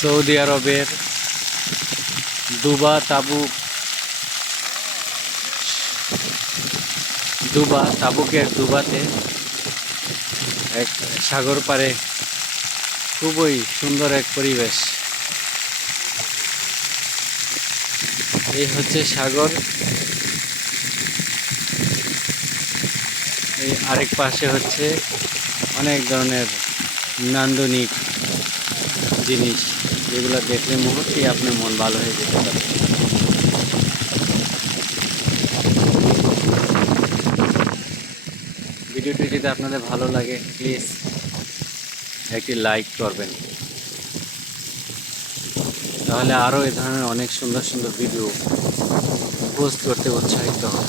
Saudi আরবের তাবুকের দুবাতে এক সাগর পাড়ে খুবই সুন্দর এক পরিবেশ। এই হচ্ছে সাগর, এই আরেক পাশে হচ্ছে অনেক ধরনের নান্দনিক জিনিস, যেগুলো দেখলে মুহূর্তেই আপনার মন ভালো হয়ে যেতে পারে। ভিডিওটি যদি আপনাদের ভালো লাগে প্লিজ একটি লাইক করবেন, তাহলে আরও এ ধরনের অনেক সুন্দর সুন্দর ভিডিও পোস্ট করতে উৎসাহিত হব।